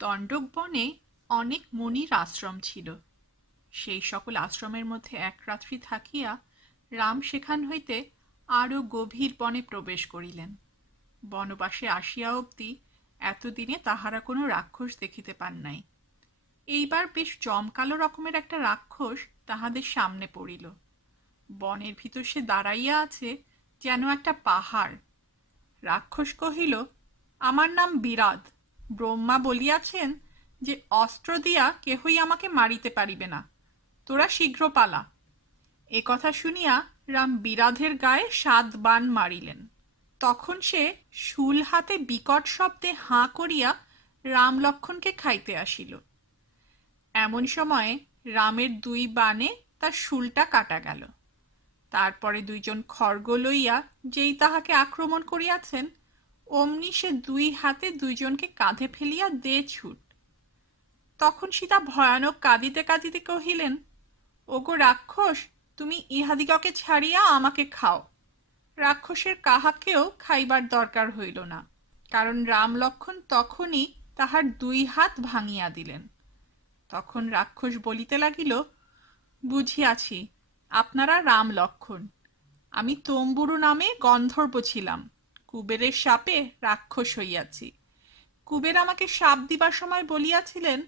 দণ্ডক বনে অনেক মুনির আশ্রম ছিল। সেই সকল আশ্রমের মধ্যে এক রাত্রি থাকিয়া রাম সেখান হইতে আরো গভীর বনে প্রবেশ করিলেন। বনবাসে আসিয়া অবধি এতদিনে তাহারা কোনো রাক্ষস দেখিতে পান নাই। এইবার বেশ জমকালো রকমের একটা রাক্ষস তাহাদের সামনে পড়িল। বনের ভিতর সে দাঁড়াইয়া আছে যেন একটা পাহাড়। রাক্ষস কহিল, আমার নাম বিরাদ। ব্রহ্মা বলিয়াছেন যে অস্ত্র দিয়া কেহই আমাকে মারিতে পারিবে না। তোরা শীঘ্র পালা। এ কথা শুনিয়া রাম বিরাধের গায়ে 7 বাণ মারিলেন। তখন সে শূল হাতে বিকট শব্দে হাঁ করিয়া রাম লক্ষ্মণকে খাইতে আসিল। এমন সময়ে রামের 2 বাণে তার শূলটা কাটা গেল। তারপরে 2 জন খড়গ লইয়া যেই তাহাকে আক্রমণ করিয়াছেন, অমনি সে 2 হাতে 2 জনকে কাঁধে ফেলিয়া দে ছুট। তখন সীতা ভয়ানক কাঁদিতে কাঁদিতে কহিলেন, ওগো রাক্ষস, তুমি ইহাদিগকে ছাড়িয়া আমাকে খাও। রাক্ষসের কাহাকেও খাইবার দরকার হইল না, কারণ রাম লক্ষ্মণ তখনই তাহার 2 হাত ভাঙিয়া দিলেন। তখন রাক্ষস বলিতে লাগিল, বুঝিয়াছি আপনারা রাম লক্ষ্মণ। আমি তম্বুরু নামে গন্ধর্ব ছিলাম, কুবেরের শাপে রাক্ষস হইয়াছি। কুবের আমাকে শাপ দিবার সময় বলিয়াছিলেন,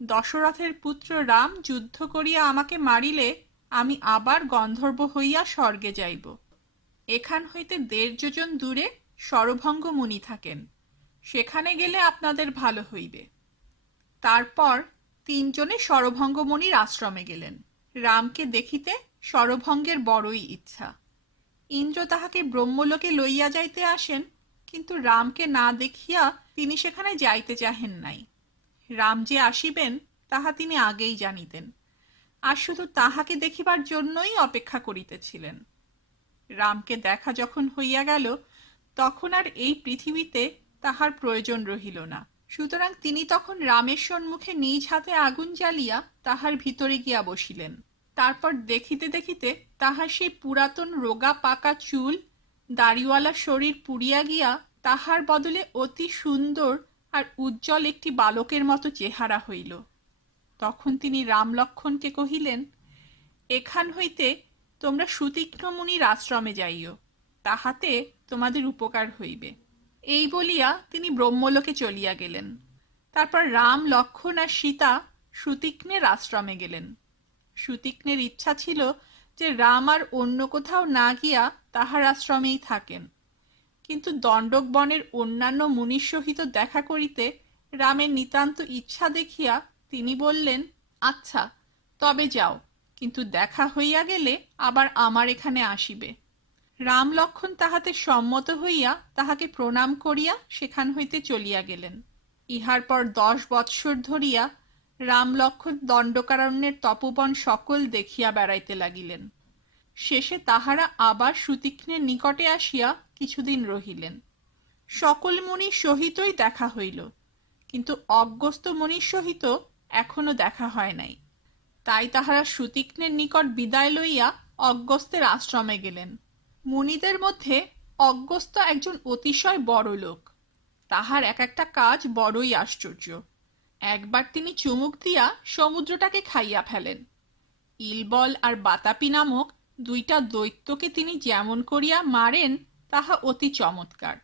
দশরথের পুত্র রাম যুদ্ধ করিয়া আমাকে মারিলে আমি আবার গন্ধর্ব হইয়া স্বর্গে যাইব। এখান হইতে 1.5 যোজন দূরে শরভঙ্গ মুনি থাকেন, সেখানে গেলে আপনাদের ভালো হইবে। তারপর 3 জনে শরভঙ্গ মুনির আশ্রমে গেলেন। রামকে দেখিতে শরভঙ্গের বড়ই ইচ্ছা। ইন্দ্র তাহাকে ব্রহ্মলোকে লইয়া যাইতে আসেন, কিন্তু রামকে না দেখিয়া তিনি সেখানে যাইতে চাহেন নাই। রাম যে আসিবেন তাহা তিনি আগেই জানিতেন, আর শুধু তাহাকে দেখিবার জন্যই অপেক্ষা করিতেছিলেন। রামকে দেখা যখন হইয়া গেল, তখন আর এই পৃথিবীতে তাহার প্রয়োজন রহিল না। সুতরাং তিনি তখন রামের সম্মুখে নিজ হাতে আগুন জ্বালিয়া তাহার ভিতরে গিয়া বসিলেন। তারপর দেখিতে দেখিতে তাহার সেই পুরাতন রোগা পাকা চুল, দাড়িওয়ালা শরীর পুড়িয়া গিয়া তাহার বদলে অতি সুন্দর আর উজ্জ্বল একটি বালকের মতো চেহারা হইল। তখন তিনি রাম লক্ষ্মণকে কহিলেন, এখান হইতে তোমরা সুতীক্ষ্ণ মুনির আশ্রমে যাইও, তাহাতে তোমাদের উপকার হইবে। এই বলিয়া তিনি ব্রহ্মলোকে চলিয়া গেলেন। তারপর রাম, লক্ষ্মণ আর সীতা সুতীক্ষ্ণের আশ্রমে গেলেন। সুতীক্ষ্ণের ইচ্ছা ছিল যে রাম আর অন্য কোথাও না গিয়া তাহার আশ্রমেই থাকেন, কিন্তু দণ্ডক বনের অন্যান্য মুনির সহিত দেখা করিতে রামের নিতান্ত ইচ্ছা দেখিয়া তিনি বললেন, আচ্ছা তবে যাও, কিন্তু দেখা হইয়া গেলে আবার আমার এখানে আসিবে। রাম লক্ষ্মণ তাহাতে সম্মত হইয়া তাহাকে প্রণাম করিয়া সেখান হইতে চলিয়া গেলেন। ইহার পর 10 বৎসর ধরিয়া রাম লক্ষ্মণ দণ্ডকারণ্যের তপোবন সকল দেখিয়া বেড়াইতে লাগিলেন। শেষে তাহারা আবার সুতীক্ষ্ণের নিকটে আসিয়া কিছুদিন রহিলেন। সকল মুনির সহিতই দেখা হইল, কিন্তু অজ্ঞস্ত মুনির সহিত এখনো দেখা হয় নাই। তাই তাহারা সুতীক্ষ্ণের নিকট বিদায় লইয়া অজ্ঞস্তের আশ্রমে গেলেন। মুনিদের মধ্যে অজ্ঞস্ত একজন অতিশয় বড় লোক। তাহার এক একটা কাজ বড়ই আশ্চর্য। একবার তিনি চুমুক দিয়া সমুদ্রটাকে খাইয়া ফেলেন। ইলবল আর বাতাপি নামক 2টা দৈত্যকে তিনি যেমন করিয়া মারেন তাহা অতি চমৎকার।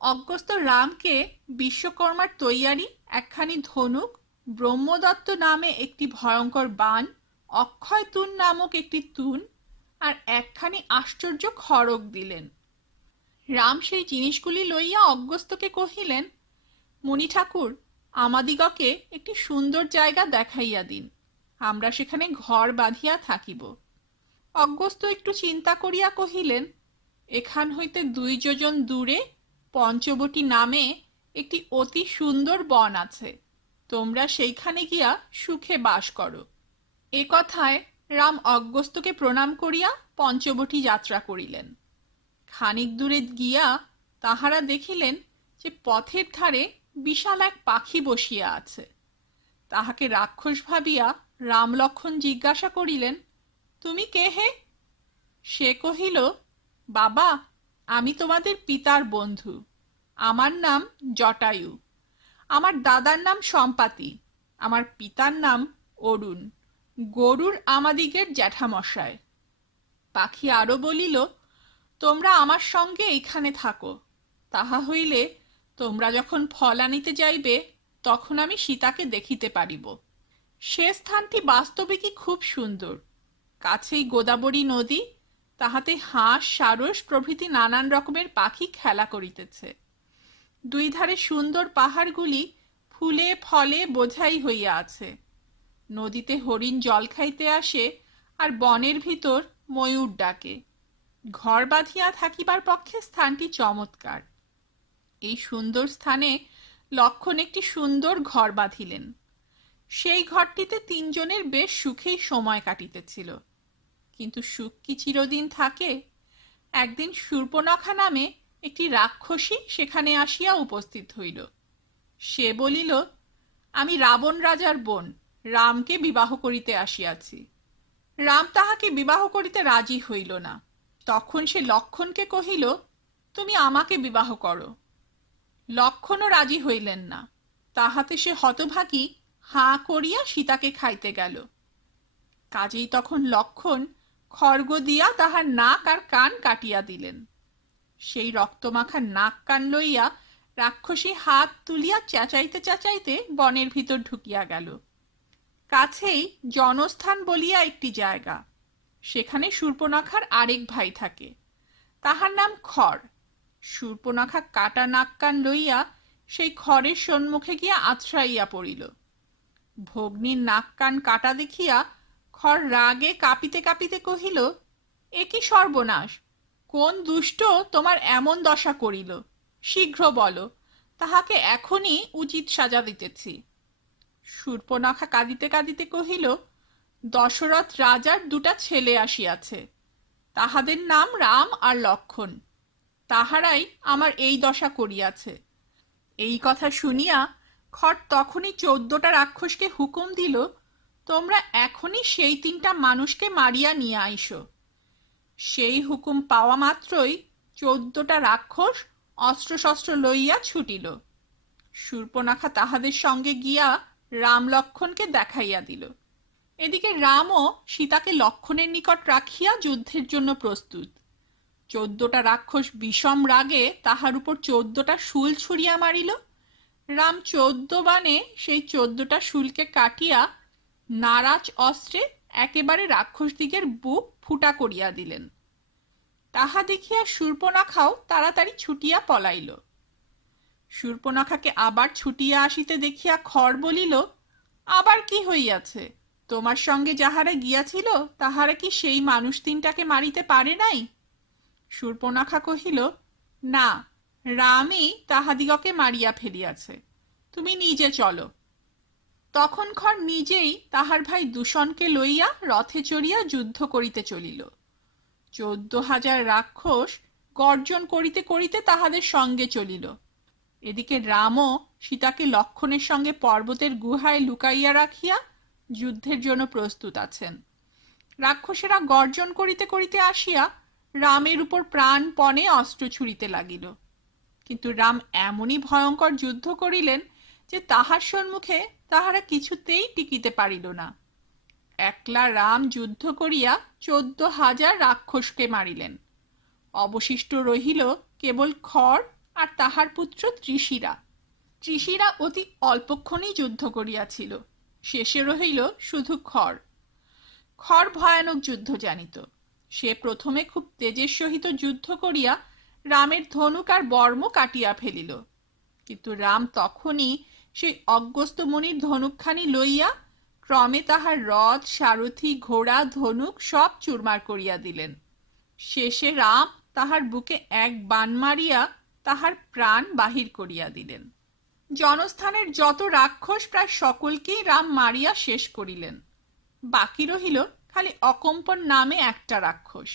অজ্ঞস্ত রামকে বিশ্বকর্মার তৈয়ারি একখানি ধনুক, ব্রহ্মদত্ত নামে একটি ভয়ঙ্কর বাণ, অক্ষয় তুন নামক একটি তুন আর একখানি আশ্চর্য খড়গ দিলেন। রাম সেই জিনিসগুলি লইয়া অজ্ঞস্তকে কহিলেন, মুনি ঠাকুর, আমাদিগকে একটি সুন্দর জায়গা দেখাইয়া দিন, আমরা সেখানে ঘর বাঁধিয়া থাকিব। অজ্ঞস্ত একটু চিন্তা করিয়া কহিলেন, এখান হইতে 2 যোজন দূরে পঞ্চবটী নামে একটি অতি সুন্দর বন আছে, তোমরা সেইখানে গিয়া সুখে বাস করো। এ কথায় রাম অজ্ঞস্তকে প্রণাম করিয়া পঞ্চবটী যাত্রা করিলেন। খানিক দূরে গিয়া তাহারা দেখিলেন যে পথের ধারে বিশাল এক পাখি বসিয়া আছে। তাহাকে রাক্ষস ভাবিয়া রাম লক্ষ্মণ জিজ্ঞাসা করিলেন, তুমি কে হে? সে কহিল, বাবা, আমি তোমাদের পিতার বন্ধু, আমার নাম জটায়ু। আমার দাদার নাম সম্পাতি, আমার পিতার নাম অরুণ, গরুর আমাদিগের জ্যাঠামশায়। পাখি আরো বলিল, তোমরা আমার সঙ্গে এইখানে থাকো, তাহা হইলে তোমরা যখন ফল আনিতে যাইবে তখন আমি সীতাকে দেখিতে পারিব। সে স্থানটি বাস্তবিকই খুব সুন্দর। কাছেই গোদাবরী নদী, তাহাতে হাঁস সারস প্রভৃতি নানান রকমের পাখি খেলা করিতেছে। দুই ধারে সুন্দর পাহাড়গুলি ফুলে ফলে বোঝাই হইয়া আছে। নদীতে হরিণ জল খাইতে আসে, আর বনের ভিতর ময়ূর ডাকে। ঘর বাঁধিয়া থাকিবার পক্ষে স্থানটি চমৎকার। এই সুন্দর স্থানে লক্ষণ একটি সুন্দর ঘর বাঁধিলেন। সেই ঘরটিতে তিনজনের বেশ সুখেই সময় কাটিতেছিল। কিন্তু সুখ কি চিরদিন থাকে? একদিন শূর্পণখা নামে একটি রাক্ষসী সেখানে আসিয়া উপস্থিত হইল। সে বলিল, আমি রাবণ রাজার বোন, রামকে বিবাহ করিতে আসিয়াছি। রাম তাহাকে বিবাহ করিতে রাজি হইল না। তখন সে লক্ষণকে কহিল, তুমি আমাকে বিবাহ করো। লক্ষণও রাজি হইলেন না। তাহাতে সে হতভাগী হাঁ করিয়া সীতাকে খাইতে গেল। কাজেই তখন লক্ষণ খড়গ দিয়া তাহার নাক আর কান কাটিয়া দিলেন। সেই রক্তমাখা নাক কান লইয়া রাক্ষসী হাত তুলিয়া চেঁচাইতে চেঁচাইতে বনের ভিতর ঢুকিয়া গেল। কাছেই জনস্থান বলিয়া একটি জায়গা, সেখানে শূর্পণখার আরেক ভাই থাকে, তাহার নাম খড়। শূর্পণখা কাটা নাক কান লইয়া সেই খড়ের সম্মুখে গিয়া আছড়াইয়া পড়িল। ভগ্নীর নাক কান কাটা দেখিয়া খড় রাগে কাঁপিতে কাঁপিতে কহিল, এ কি সর্বনাশ! কোন দুষ্ট তোমার এমন দশা করিল? শীঘ্র বলো, তাহাকে এখনই উচিত সাজা দিতেছি। শূর্পণখা কাঁদিতে কাঁদিতে কহিল, দশরথ রাজার দুটা ছেলে আসিয়াছে, তাহাদের নাম রাম আর লক্ষণ। তাহারাই আমার এই দশা করিয়াছে। এই কথা শুনিয়া খড় তখনই 14টা রাক্ষসকে হুকুম দিল, তোমরা এখনই সেই 3টা মানুষকে মারিয়া নিয়ে আইসো। সেই হুকুম পাওয়া মাত্রই 14টা রাক্ষস অস্ত্রশস্ত্র লইয়া ছুটিল। শূর্পণখা তাহাদের সঙ্গে গিয়া রাম লক্ষণকে দেখাইয়া দিল। এদিকে রামও সীতাকে লক্ষণের নিকট রাখিয়া যুদ্ধের জন্য প্রস্তুত। 14টা রাক্ষস বিষম রাগে তাহার উপর 14টা শূল ছুড়িয়া মারিল। রাম 14 বাণে সেই 14টা শূলকে কাটিয়া নারাজ অস্ত্রে একেবারে রাক্ষসদিগের বুক ফুটা করিয়া দিলেন। তাহা দেখিয়া শূর্পণখাও তাড়াতাড়ি ছুটিয়া পলাইল। শূর্পণখাকে আবার ছুটিয়া আসিতে দেখিয়া খড় বলিল, আবার কি হইয়াছে? তোমার সঙ্গে যাহারা গিয়াছিল তাহারা কি সেই মানুষ 3টাকে মারিতে পারে নাই? শূর্পণখা কহিল, না, রামই তাহাদিগকে মারিয়া ফেলিয়াছে, তুমি নিজে চলো। তখন খড় নিজেই তাহার ভাই দূষণকে লইয়া রথে চড়িয়া যুদ্ধ করিতে চলিল। 14,000 রাক্ষস গর্জন করিতে করিতে তাহাদের সঙ্গে চলিল। এদিকে রামও সীতাকে লক্ষণের সঙ্গে পর্বতের গুহায় লুকাইয়া রাখিয়া যুদ্ধের জন্য প্রস্তুত আছেন। রাক্ষসেরা গর্জন করিতে করিতে আসিয়া রামের উপর প্রাণপণে অস্ত্র ছুড়িতে লাগিল। কিন্তু রাম এমনই ভয়ঙ্কর যুদ্ধ করিলেন যে তাহার সম্মুখে তাহারা কিছুতেই টিকিতে পারিল না। একলা রাম যুদ্ধ করিয়া 14,000 রাক্ষসকে মারিলেন। অবশিষ্ট রহিল কেবল খড় আর তাহার পুত্র ত্রিশিরা। ত্রিশিরা অতি অল্পক্ষণই যুদ্ধ করিয়াছিল, শেষে রহিল শুধু খড়। খড় ভয়ানক যুদ্ধ জানিত। সে প্রথমে খুব তেজের সহিত যুদ্ধ করিয়া রামের ধনুক আর বর্ম কাটিয়া ফেলিল। কিন্তু রাম তখনই সেই অজ্ঞস্ত মুনির ধনুকখানি লইয়া ক্রমে তাহার রথ, সারথি, ঘোড়া, ধনুক সব চুরমার করিয়া দিলেন। শেষে রাম তাহার বুকে এক বাণ মারিয়া তাহার প্রাণ বাহির করিয়া দিলেন। জনস্থানের যত রাক্ষস প্রায় সকলকেই রাম মারিয়া শেষ করিলেন। বাকি রহিল খালি অকম্পন নামে একটা রাক্ষস।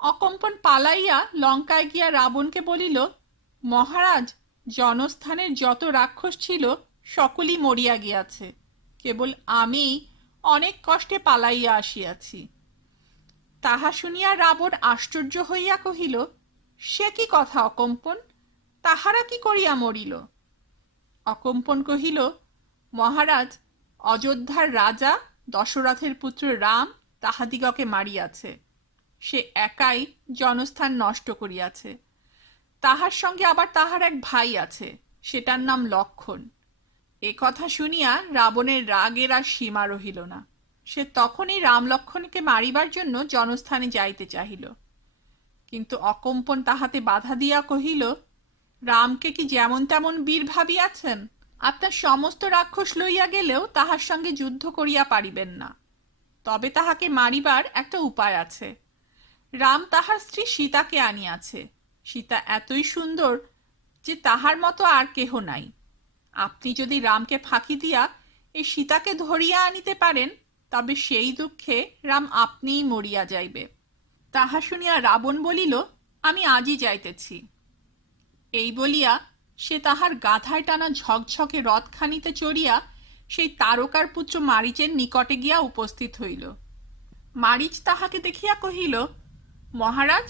অকম্পন পালাইয়া লঙ্কায় গিয়া রাবণকে বলিল, মহারাজ, জনস্থানের যত রাক্ষস ছিল সকলই মরিয়া গিয়াছে, কেবল আমি অনেক কষ্টে পালাইয়া আসিয়াছি। তাহা শুনিয়া রাবণ আশ্চর্য হইয়া কহিল, সে কি কথা অকম্পন? তাহারা কি করিয়া মরিল? অকম্পন কহিল, মহারাজ, অযোধ্যার রাজা দশরথের পুত্র রাম তাহাদিগকে মারিয়াছে। সে একাই জনস্থান নষ্ট করিয়াছে। তাহার সঙ্গে আবার তাহার এক ভাই আছে, সেটার নাম লক্ষণ। এ কথা শুনিয়া রাবণের রাগের আর সীমা রহিল না। সে তখনই রাম লক্ষণকে মারিবার জন্য জনস্থানে যাইতে চাহিল, কিন্তু অকম্পন তাহাতে বাধা দিয়া কহিল, রামকে কি যেমন তেমন বীর ভাবিয়াছেন? আপনার সমস্ত রাক্ষস লইয়া গেলেও তাহার সঙ্গে যুদ্ধ করিয়া পারিবেন না। তবে তাহাকে মারিবার একটা উপায় আছে। রাম তাহার স্ত্রী সীতাকে আনিয়াছে। সীতা এতই সুন্দর যে তাহার মতো আর কেহ নাই। আপনি যদি রামকে ফাঁকি দিয়া এই সীতাকে ধরিয়া আনিতে পারেন, তবে সেই দুঃখে রাম আপনিই মরিয়া যাইবে। তাহা শুনিয়া রাবণ বলিল, আমি আজই যাইতেছি। এই বলিয়া সে তাহার গাধায় টানা ঝকঝকে রথখানিতে চড়িয়া সেই তারকার পুত্র মারিচের নিকটে গিয়া উপস্থিত হইল। মারিচ তাহাকে দেখিয়া কহিল, মহারাজ,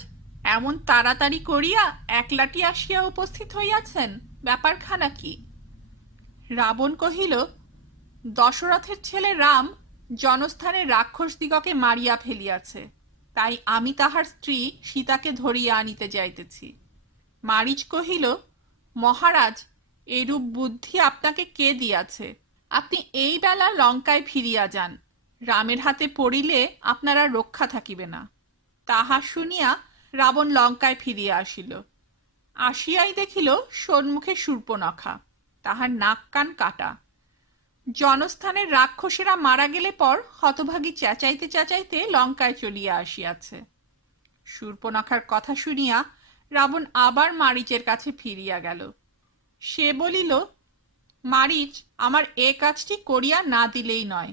এমন তাড়াতাড়ি করিয়া একলাটি আসিয়া উপস্থিত হইয়াছেন, ব্যাপারখানা কি? রাবণ কহিল, দশরথের ছেলে রাম জনস্থানের রাক্ষসদিগকে মারিয়া ফেলিয়াছে, তাই আমি তাহার স্ত্রী সীতাকে ধরিয়া আনিতে যাইতেছি। মারিচ কহিল, মহারাজ, এরূপ বুদ্ধি আপনাকে কে দিয়াছে? আপনি এই বেলা লঙ্কায় ফিরিয়া যান। রামের হাতে পড়িলে আপনার আর রক্ষা থাকিবে না। তাহা শুনিয়া রাবণ লঙ্কায় ফিরিয়া আসিল। আসিয়াই দেখিল সন্মুখে শূর্পণখা, তাহার নাক কান কাটা। জনস্থানের রাক্ষসেরা মারা গেলে পর হতভাগী চেঁচাইতে চেঁচাইতে লঙ্কায় চলিয়া আসিয়াছে। শূর্পণখার কথা শুনিয়া রাবণ আবার মারিচের কাছে ফিরিয়া গেল। সে বলিল, মারিচ, আমার এ কাজটি করিয়া না দিলেই নয়।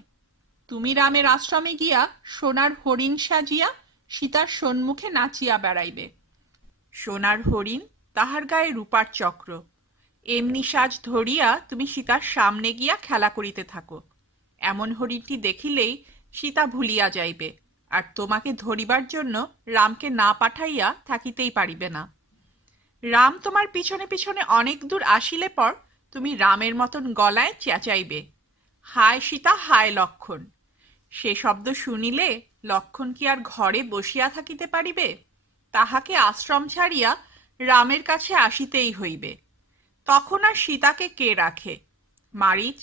তুমি রামের আশ্রমে গিয়া সোনার হরিণ সাজিয়া সীতার সম্মুখে নাচিয়া বেড়াইবে। সোনার হরিণ, তাহার গায়ে রূপার চক্র, এমনি সাজ ধরিয়া তুমি সীতার সামনে গিয়া খেলা করিতে থাকো। এমন হরিণটি দেখিলেই সীতা ভুলিয়া যাইবে, আর তোমাকে ধরিবার জন্য রামকে না পাঠাইয়া থাকিতেই পারিবে না। রাম তোমার পিছনে পিছনে অনেক দূর আসিলে পর তুমি রামের মতন গলায় চেঁচাইবে, হায় সীতা, হায় লক্ষণ। সে শব্দ শুনিলে লক্ষণ কি আর ঘরে বসিয়া থাকিতে পারিবে? তাহাকে আশ্রম ছাড়িয়া রামের কাছে আসিতেই হইবে। তখন আর সীতাকে কে রাখে? মারিচ,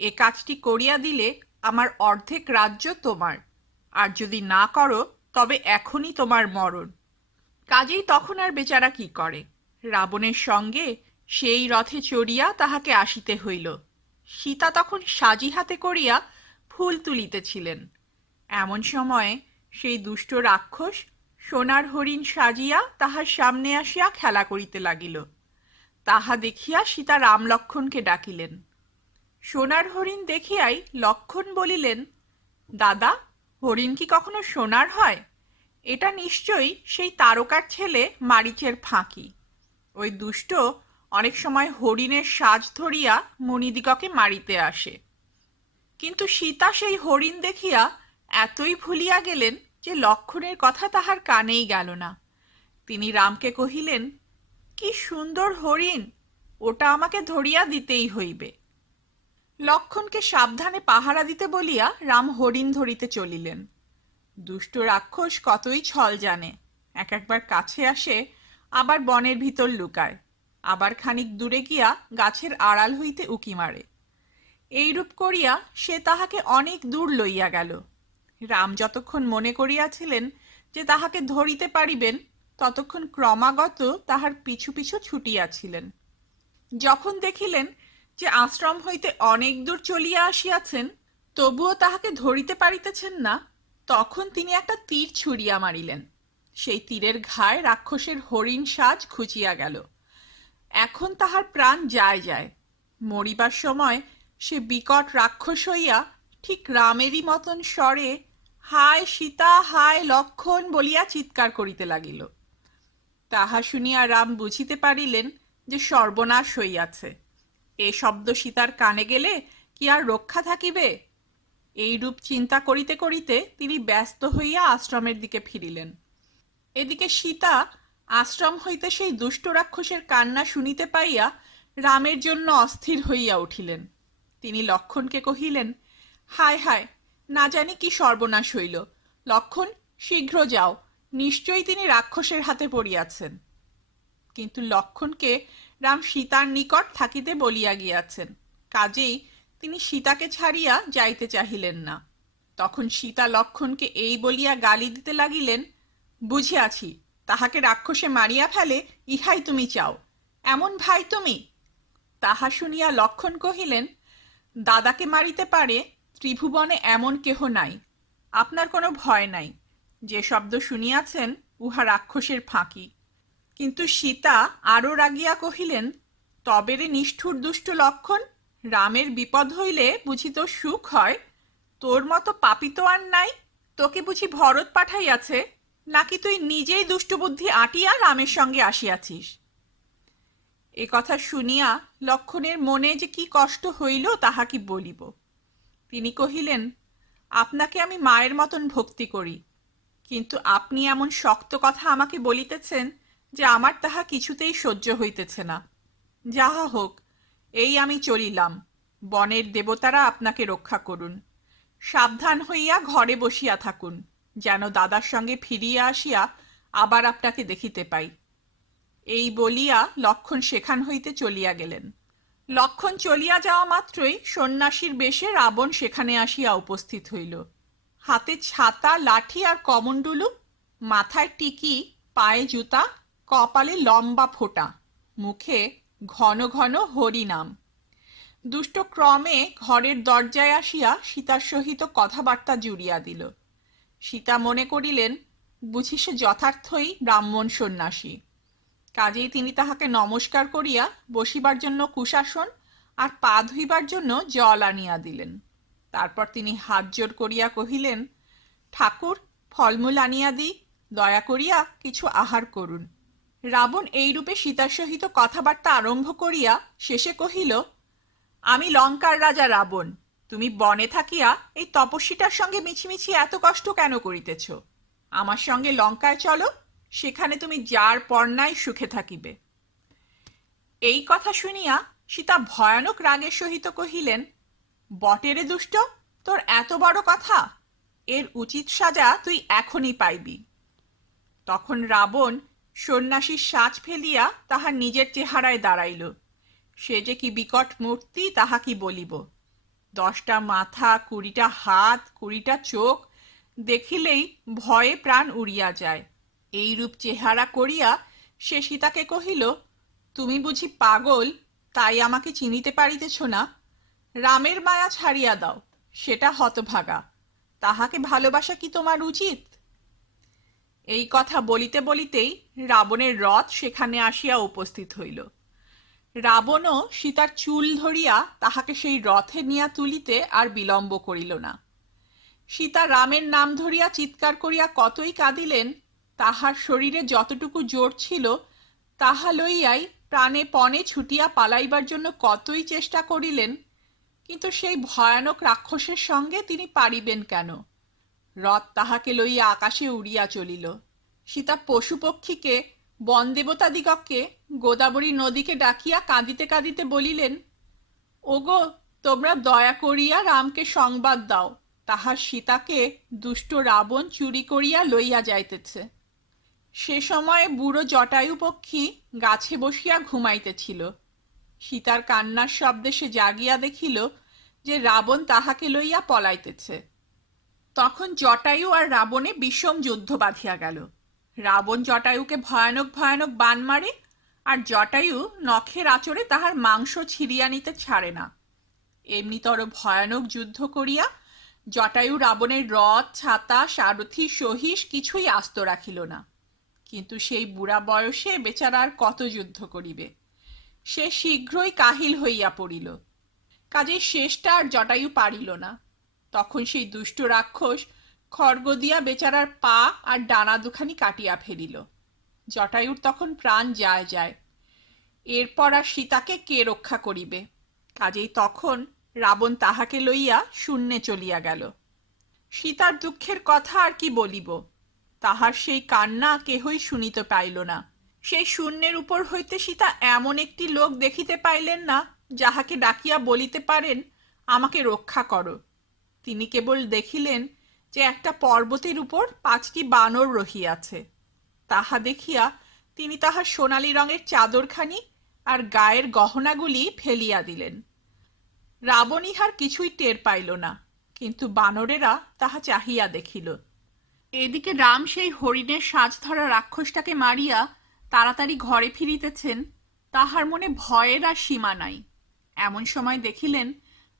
এ কাজটি করিয়া দিলে আমার অর্ধেক রাজ্য তোমার, আর যদি না করো তবে এখনই তোমার মরণ। কাজেই তখন আর বেচারা কি করে? রাবণের সঙ্গে সেই রথে চড়িয়া তাহাকে আসিতে হইল। সীতা তখন সাজি হাতে করিয়া ফুল তুলিতেছিলেন। এমন সময়ে সেই দুষ্ট রাক্ষস সোনার হরিণ সাজিয়া তাহার সামনে আসিয়া খেলা করিতে লাগিল। তাহা দেখিয়া সীতা রাম লক্ষণকে ডাকিলেন। সোনার হরিণ দেখিয়াই লক্ষণ বলিলেন, দাদা, হরিণ কি কখনো সোনার হয়? এটা নিশ্চয়ই সেই তারকার ছেলে মারিচের ফাঁকি। ওই দুষ্ট অনেক সময় হরিণের সাজ ধরিয়া মুনিদিগকে মারিতে আসে। কিন্তু সীতা সেই হরিণ দেখিয়া এতই ভুলিয়া গেলেন যে লক্ষণের কথা তাহার কানেই গেল না। তিনি রামকে কহিলেন, কি সুন্দর হরিণ, ওটা আমাকে ধরিয়া দিতেই হইবে। লক্ষণকে সাবধানে পাহারা দিতে বলিয়া রাম হরিণ ধরিতে চলিলেন। দুষ্ট রাক্ষস কতই ছল জানে, এক একবার কাছে আসে, আবার বনের ভিতর লুকায়, আবার খানিক দূরে গিয়া গাছের আড়াল হইতে উকি মারে। এইরূপ করিয়া সে তাহাকে অনেক দূর লইয়া গেল। রাম যতক্ষণ মনে করিয়াছিলেন যে তাহাকে ধরিতে পারিবেন, ততক্ষণ ক্রমাগত তাহার পিছু পিছু ছুটিয়াছিলেন। যখন দেখিলেন যে আশ্রম হইতে অনেক দূর চলিয়া আসিয়াছেন, তবুও তাহাকে ধরিতে পারিতেছেন না, তখন তিনি একটা তীর ছুঁড়িয়া মারিলেন। সেই তীরের ঘায়ে রাক্ষসের হরিণ সাজ খুঁচিয়া গেল। এখন তাহার প্রাণ যায় যায়। মরিবার সময় সে বিকট রাক্ষস হইয়া ঠিক রামেরই মতন স্বরে হায় সীতা, হায় লক্ষণ বলিয়া চিৎকার করিতে লাগিল। তাহা শুনিয়া রাম বুঝিতে পারিলেন যে সর্বনাশ হইয়াছে। এ শব্দ সীতার কানে গেলে কি আর রক্ষা থাকিবে? এইরূপ চিন্তা করিতে করিতে তিনি ব্যস্ত হইয়া আশ্রমের দিকে ফিরিলেন। এদিকে সীতা আশ্রম হইতে সেই দুষ্ট রাক্ষসের কান্না শুনিতে পাইয়া রামের জন্য অস্থির হইয়া উঠিলেন। তিনি লক্ষ্মণকে কহিলেন, হায় হায়, না জানি কি সর্বনাশ হইল। লক্ষ্মণ, শীঘ্র যাও, নিশ্চয়ই তিনি রাক্ষসের হাতে পড়িয়াছেন। কিন্তু লক্ষ্মণকে রাম সীতার নিকট থাকিতে বলিয়া গিয়াছেন, কাজেই তিনি সীতাকে ছাড়িয়া যাইতে চাহিলেন না। তখন সীতা লক্ষ্মণকে এই বলিয়া গালি দিতে লাগিলেন, বুঝিয়াছি, তাহাকে রাক্ষসে মারিয়া ফেলে ইহাই তুমি চাও, এমন ভাই তুমি? তাহা শুনিয়া লক্ষ্মণ কহিলেন, দাদাকে মারিতে পারে ত্রিভুবনে এমন কেহ নাই, আপনার কোনো ভয় নাই। যে শব্দ শুনিয়াছেন উহা রাক্ষসের ফাঁকি। কিন্তু সীতা আরো রাগিয়া কহিলেন, তবে রে নিষ্ঠুর দুষ্ট লক্ষ্মণ, রামের বিপদ হইলে বুঝি তোর সুখ হয়? তোর মতো পাপী তো আর নাই। তোকে বুঝি ভরত পাঠাইয়াছে, নাকি তুই নিজেই দুষ্টবুদ্ধি আটিয়া রামের সঙ্গে আসিয়াছিস? এ কথা শুনিয়া লক্ষ্মণের মনে যে কি কষ্ট হইল তাহা কি বলিব। তিনি কহিলেন, আপনাকে আমি মায়ের মতন ভক্তি করি, কিন্তু আপনি এমন শক্ত কথা আমাকে বলিতেছেন যে আমার তাহা কিছুতেই সহ্য হইতেছে না। যাহা হোক, এই আমি চলিলাম। বনের দেবতারা আপনাকে রক্ষা করুন। সাবধান হইয়া ঘরে বসিয়া থাকুন, যেন দাদার সঙ্গে ফিরিয়া আসিয়া আবার আপনাকে দেখিতে পাই। এই বলিয়া লক্ষ্মণ সেখান হইতে চলিয়া গেলেন। লক্ষ্মণ চলিয়া যাওয়া মাত্রই সন্ন্যাসীর বেশে রাবণ সেখানে আসিয়া উপস্থিত হইল। হাতে ছাতা, লাঠি আর কমণ্ডলু, মাথায় টিকি, পায়ে জুতা, কপালে লম্বা ফোঁটা, মুখে ঘন ঘন হরিনাম। দুষ্ট ক্রমে ঘরের দরজায় আসিয়া সীতার সহিত কথাবার্তা জুড়িয়া দিল। সীতা মনে করিলেন, বুঝি সে যথার্থই ব্রাহ্মণ সন্ন্যাসী। কাজেই তিনি তাহাকে নমস্কার করিয়া বসিবার জন্য কুশাসন আর পা ধুইবার জন্য জল আনিয়া দিলেন। তারপর তিনি হাত জোর করিয়া কহিলেন, ঠাকুর, ফলমূল আনিয়া দিই, দয়া করিয়া কিছু আহার করুন। রাবণ এইরূপে সীতার সহিত কথাবার্তা আরম্ভ করিয়া শেষে কহিল, আমি লঙ্কার রাজা রাবণ, তুমি বনে থাকিয়া এই তপস্বীটার সঙ্গে মিছিমিছি এত কষ্ট কেন করিতেছ? আমার সঙ্গে লঙ্কায় চলো, সেখানে তুমি যার পর্ণায় সুখে থাকিবে। এই কথা শুনিয়া সীতা ভয়ানক রাগের সহিত কহিলেন, বটেরে দুষ্ট, তোর এত বড় কথা, এর উচিত সাজা তুই এখনই পাইবি। তখন রাবণ সন্ন্যাসীর সাজ ফেলিয়া তাহার নিজের চেহারায় দাঁড়াইল। সে যে কি বিকট মূর্তি তাহা কি বলিব। 10টা মাথা, 20টা হাত, 20টা চোখ, দেখিলেই ভয়ে প্রাণ উড়িয়া যায়। এইরূপ চেহারা করিয়া সে সীতাকে কহিল, তুমি বুঝি পাগল, তাই আমাকে চিনিতে পারিতেছ না? রামের মায়া ছাড়িয়া দাও, সেটা হতভাগা, তাহাকে ভালোবাসা কি তোমার উচিত? এই কথা বলিতে বলিতেই রাবণের রথ সেখানে আসিয়া উপস্থিত হইল। রাবণও সীতার চুল ধরিয়া তাহাকে সেই রথে নিয়া তুলিতে আর বিলম্ব করিল না। সীতা রামের নাম ধরিয়া চিৎকার করিয়া কতই কাঁদিলেন, তাহার শরীরে যতটুকু জোর ছিল তাহা লইয়াই প্রাণে পণে ছুটিয়া পালাইবার জন্য কতই চেষ্টা করিলেন, কিন্তু সেই ভয়ানক রাক্ষসের সঙ্গে তিনি পারিবেন কেন? রথ তাহাকে লইয়া আকাশে উড়িয়া চলিল। সীতা পশুপক্ষীকে, বনদেবতাদিগকে, গোদাবরী নদীকে ডাকিয়া কাঁদিতে কাঁদিতে বলিলেন, ওগো, তোমরা দয়া করিয়া রামকে সংবাদ দাও, তাহার সীতাকে দুষ্ট রাবণ চুরি করিয়া লইয়া যাইতেছে। সে সময়ে বুড়ো জটায়ু পক্ষী গাছে বসিয়া ঘুমাইতেছিল। সীতার কান্নার শব্দে সে জাগিয়া দেখিল যে রাবণ তাহাকে লইয়া পলাইতেছে। তখন জটায়ু আর রাবণে বিষম যুদ্ধ বাঁধিয়া গেল। রাবণ জটায়ুকে ভয়ানক ভয়ানক বাণ মারে, আর জটায়ু নখের আঁচড়ে তাহার মাংস ছিঁড়িয়া নিতে ছাড়ে না। এমনিতর ভয়ানক যুদ্ধ করিয়া জটায়ু রাবণের রথ, ছাতা, সারথি, সহিস কিছুই আস্ত রাখিল না। কিন্তু সেই বুড়া বয়সে বেচারা আর কত যুদ্ধ করিবে? সে শীঘ্রই কাহিল হইয়া পড়িল। কাজেই শেষটা আর জটায়ু পারিল না। তখন সেই দুষ্ট রাক্ষস খড়গ দিয়া বেচারার পা আর ডানা দুখানি কাটিয়া ফেলিল। জটায়ুর তখন প্রাণ যায় যায়। এরপর আর সীতাকে কে রক্ষা করিবে? কাজেই তখন রাবণ তাহাকে লইয়া শূন্যে চলিয়া গেল। সীতার দুঃখের কথা আর কি বলিব? তাহার সেই কান্না কেহই শুনিতে পাইল না। সেই শূন্যের উপর হইতে সীতা এমন একটি লোক দেখিতে পাইলেন না, যাহাকে ডাকিয়া বলিতে পারেন, আমাকে রক্ষা করো। তিনি কেবল দেখিলেন যে একটা পর্বতের উপর 5টি বানর রহিয়াছে। তাহা দেখিয়া তিনি তাহার সোনালী রঙের চাদরখানি আর গায়ের গহনাগুলি ফেলিয়া দিলেন। রাবণ ইহার কিছুই টের পাইল না, কিন্তু বানরেরা তাহা চাহিয়া দেখিল। এদিকে রাম সেই হরিণের সাজ ধরা রাক্ষসটাকে মারিয়া তাড়াতাড়ি ঘরে ফিরিতেছেন, তাহার মনে ভয়ের আর সীমা নাই। এমন সময় দেখিলেন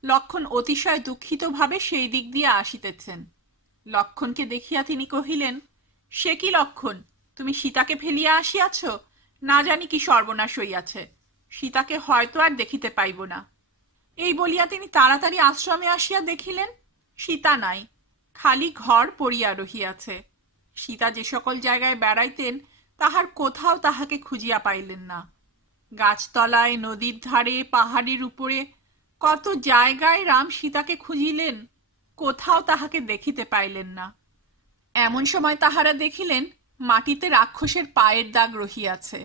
লক্ষ্মণ অতিশয় দুঃখিতভাবে সেই দিক দিয়ে আসিতেছেন। লক্ষ্মণকে দেখিয়া তিনি কহিলেন, সে কি লক্ষ্মণ, তুমি সীতাকে ফেলিয়া আসিয়াছ? না জানি কি সর্বনাশ হইয়াছে, সীতাকে হয়তো আর দেখিতে পাইব না। এই বলিয়া তিনি তাড়াতাড়ি আশ্রমে আসিয়া দেখিলেন সীতা নাই, খালি ঘর পড়িয়া রহিয়াছে। সীতা যে সকল জায়গায় বেড়াইতেন তাহার কোথাও তাহাকে খুঁজিয়া পাইলেন না। গাছতলায়, নদীর ধারে, পাহাড়ের উপরে কত জায়গায় রাম সীতাকে খুঁজিলেন, কোথাও তাহাকে দেখিতে পাইলেন না। এমন সময় তাহারা দেখিলেন মাটিতে রাক্ষসের পায়ের দাগ রহিয়াছে।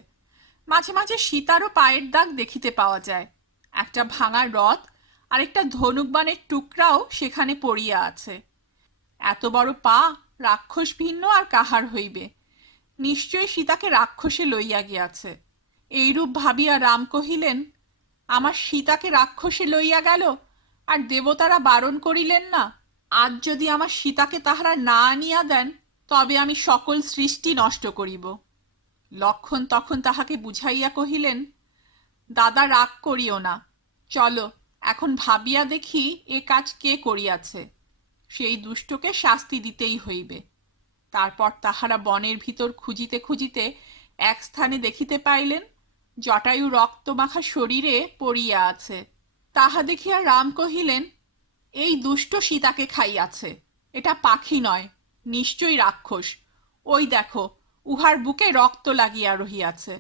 মাঝে মাঝে সীতারও পায়ের দাগ দেখিতে পাওয়া যায়। একটা ভাঙা রথ আর একটা ধনুকবাণের টুকরাও সেখানে পড়িয়া আছে। এত বড় পা রাক্ষস ভিন্ন আর কাহার হইবে? নিশ্চয়ই সীতাকে রাক্ষসে লইয়া গিয়াছে। এইরূপ ভাবিয়া রাম কহিলেন, আমার সীতাকে রাক্ষসে লইয়া গেল, আর দেবতারা বারণ করিলেন না? আজ যদি আমার সীতাকে তাহারা না আনিয়া দেন, তবে আমি সকল সৃষ্টি নষ্ট করিব। লক্ষ্মণ তখন তাহাকে বুঝাইয়া কহিলেন, দাদা রাগ করিও না, চলো এখন ভাবিয়া দেখি এ কাজ কে করিয়াছে। সেই দুষ্টকে শাস্তি দিতেই হইবে। তারপর তাহারা বনের ভিতর খুঁজিতে খুঁজিতে এক স্থানে দেখিতে পাইলেন জটায়ু রক্তমাখা শরীরে পড়িয়া আছে। তাহা দেখিয়া রাম কহিলেন, এই দুষ্ট সীতাকে খাইয়াছে, এটা পাখি নয়, নিশ্চয়ই রাক্ষস। ওই দেখো, উহার বুকে রক্ত লাগিয়া রহিয়াছে।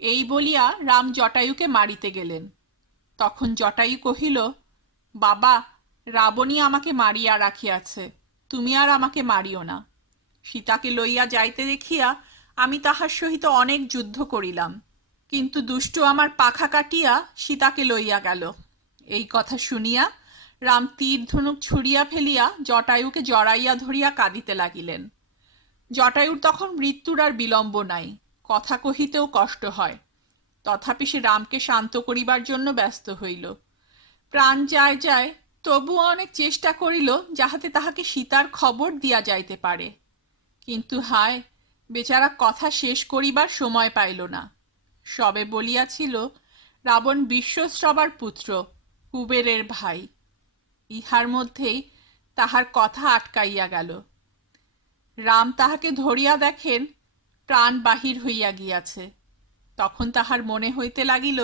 এই বলিয়া রাম জটায়ুকে মারিতে গেলেন। তখন জটায়ু কহিল, বাবা, রাবণী আমাকে মারিয়া রাখিয়াছে, তুমি আর আমাকে মারিও না। সীতাকে লইয়া যাইতে দেখিয়া আমি তাহার সহিত অনেক যুদ্ধ করিলাম, কিন্তু দুষ্ট আমার পাখা কাটিয়া সীতাকে লইয়া গেল। এই কথা শুনিয়া রাম তীর ধনুক ছুড়িয়া ফেলিয়া জটায়ুকে জড়াইয়া ধরিয়া কাঁদিতে লাগিলেন। জটায়ুর তখন মৃত্যুর আর বিলম্ব নাই, কথা কহিতেও কষ্ট হয়। তথাপি সে রামকে শান্ত করিবার জন্য ব্যস্ত হইল। প্রাণ যায় যায়, তবুও অনেক চেষ্টা করিল যাহাতে তাহাকে সীতার খবর দিয়া যাইতে পারে। কিন্তু হায়, বেচারা কথা শেষ করিবার সময় পাইল না। সবে বলিয়াছিল, রাবণ বিশ্বশ্রবার পুত্র, কুবেরের ভাই। ইহার মধ্যেই তাহার কথা আটকাইয়া গেল। রাম তাহাকে ধরিয়া দেখেন প্রাণ বাহির হইয়া গিয়াছে। তখন তাহার মনে হইতে লাগিল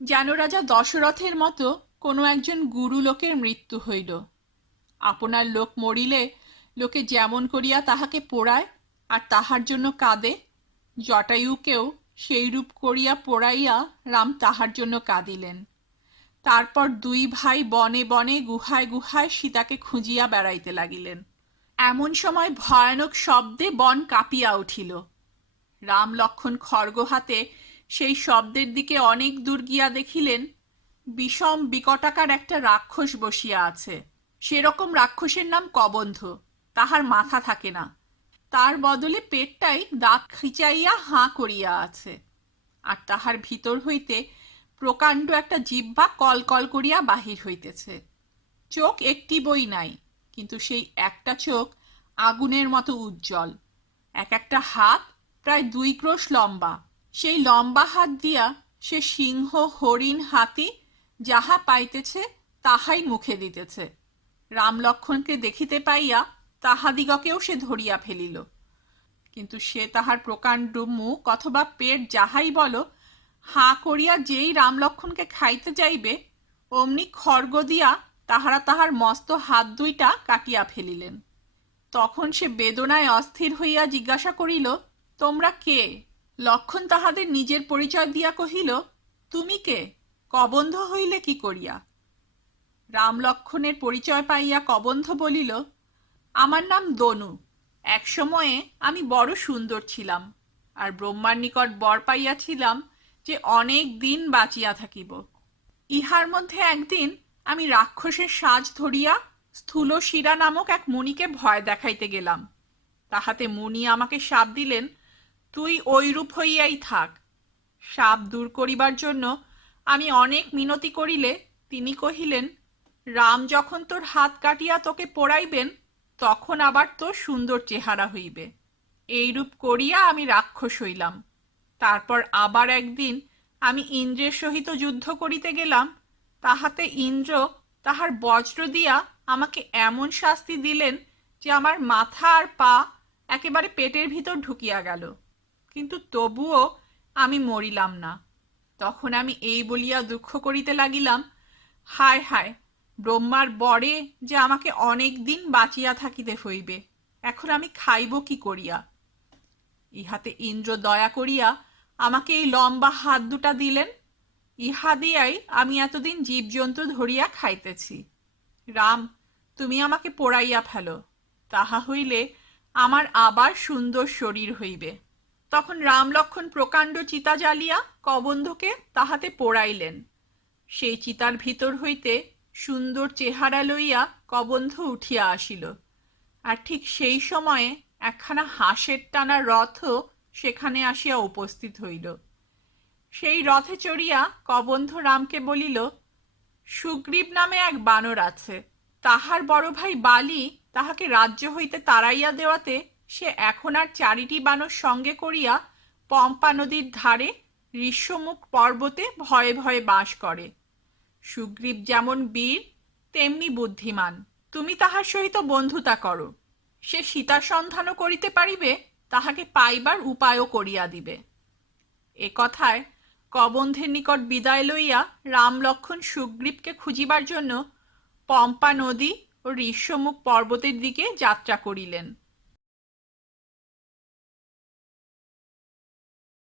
যেন রাজা দশরথের মতো কোনো একজন গুরু লোকের মৃত্যু হইল। আপনার লোক মরিলে লোকে যেমন করিয়া তাহাকে পোড়ায় আর তাহার জন্য কাঁদে, জটায়ুকেও সেইরূপ করিয়া পোড়াইয়া রাম তাহার জন্য কাঁদিলেন। তারপর দুই ভাই বনে বনে গুহায় গুহায় সীতাকে খুঁজিয়া বেড়াইতে লাগিলেন। এমন সময় ভয়ানক শব্দে বন কাঁপিয়া উঠিল। রাম লক্ষ্মণ খড়গ হাতে সেই শব্দের দিকে অনেক দূর গিয়া দেখিলেন বিষম বিকটাকার একটা রাক্ষস বসিয়া আছে। সেরকম রাক্ষসের নাম কবন্ধ। তাহার মাথা থাকে না, তার বদলে পেটটাই দাঁত খিচাইয়া হাঁ করিয়া আছে, আর তাহার ভিতর হইতে প্রকাণ্ড একটা জিহ্বা কল কল করিয়া বাহির হইতেছে। চোখ একটি বই নাই, কিন্তু সেই একটা চোখ আগুনের মতো উজ্জ্বল। এক একটা হাত প্রায় 2 ক্রোশ লম্বা। সেই লম্বা হাত দিয়া সে সিংহ, হরিণ, হাতি যাহা পাইতেছে তাহাই মুখে দিতেছে। রাম লক্ষ্মণকে দেখিতে পাইয়া তাহাদিগকেও সে ধরিয়া ফেলিল, কিন্তু সে তাহার প্রকাণ্ড মুখ অথবা পেট যাহাই বলো, হাঁ করিয়া যেই রাম লক্ষ্মণকে খাইতে যাইবে, অমনি খড়গ দিয়া তাহারা তাহার মস্ত হাত দুইটা কাটিয়া ফেলিলেন। তখন সে বেদনায় অস্থির হইয়া জিজ্ঞাসা করিল, তোমরা কে? লক্ষ্মণ তাহাদের নিজের পরিচয় দিয়া কহিল, তুমি কে? কবন্ধ হইলে কি করিয়া? রাম লক্ষ্মণের পরিচয় পাইয়া কবন্ধ বলিল, আমার নাম দনু। এক সময়ে আমি বড় সুন্দর ছিলাম। আর ব্রহ্মার নিকট বর পাইয়াছিলাম যে অনেক দিন বাঁচিয়া থাকিব। ইহার মধ্যে একদিন আমি রাক্ষসের সাজ ধরিয়া স্থূলশিরা নামক এক মুনিকে ভয় দেখাইতে গেলাম। তাহাতে মুনি আমাকে শাপ দিলেন, তুই ঐরূপ হইয়াই থাক। শাপ দূর করিবার জন্য আমি অনেক মিনতি করিলে তিনি কহিলেন, রাম যখন তোর হাত কাটিয়া তোকে পোড়াইবেন তখন আবার তোর সুন্দর চেহারা হইবে। এইরূপ করিয়া আমি রাক্ষস হইলাম। তারপর আবার একদিন আমি ইন্দ্রের সহিত যুদ্ধ করিতে গেলাম। তাহাতে ইন্দ্র তাহার বজ্র দিয়া আমাকে এমন শাস্তি দিলেন যে আমার মাথা আর পা একেবারে পেটের ভিতর ঢুকিয়া গেল, কিন্তু তবুও আমি মরিলাম না। তখন আমি এই বলিয়া দুঃখ করিতে লাগিলাম, হায় হায়, ব্রহ্মার বরে যে আমাকে অনেক দিন বাঁচিয়া থাকিতে হইবে, এখন আমি খাইব কি করিয়া। ইহাতে ইন্দ্র দয়া করিয়া আমাকে এই লম্বা হাত দুটা দিলেন। ইহা দিয়াই আমি এতদিন জীবজন্তু ধরিয়া খাইতেছি। রাম, তুমি আমাকে পোড়াইয়া ফেলো, তাহা হইলে আমার আবার সুন্দর শরীর হইবে। তখন রাম লক্ষ্মণ প্রকাণ্ড চিতা জ্বালিয়া কবন্ধকে তাহাতে পোড়াইলেন। সেই চিতার ভিতর হইতে সুন্দর চেহারা লইয়া কবন্ধ উঠিয়া আসিল। আর ঠিক সেই সময়ে একখানা হাঁসের টানা রথও সেখানে আসিয়া উপস্থিত হইল। সেই রথে চড়িয়া কবন্ধ রামকে বলিল, সুগ্রীব নামে এক বানর আছে, তাহার বড় ভাই বালি তাহাকে রাজ্য হইতে তাড়াইয়া দেওয়াতে সে এখন আর 4টি বানর সঙ্গে করিয়া পম্পা নদীর ধারে ঋষ্যমুখ পর্বতে ভয়ে ভয়ে বাস করে। সুগ্রীব যেমন বীর তেমনি বুদ্ধিমান, তুমি তাহার সহিত বন্ধুতা করো, সে সীতা সন্ধানও করিতে পারিবে, তাহাকে পাইবার উপায়ও করিয়া দিবে। এ কথায় কবন্ধের নিকট বিদায় লইয়া রাম লক্ষ্মণ সুগ্রীবকে খুঁজিবার জন্য পম্পা নদী ও ঋষ্যমুখ পর্বতের দিকে যাত্রা করিলেন।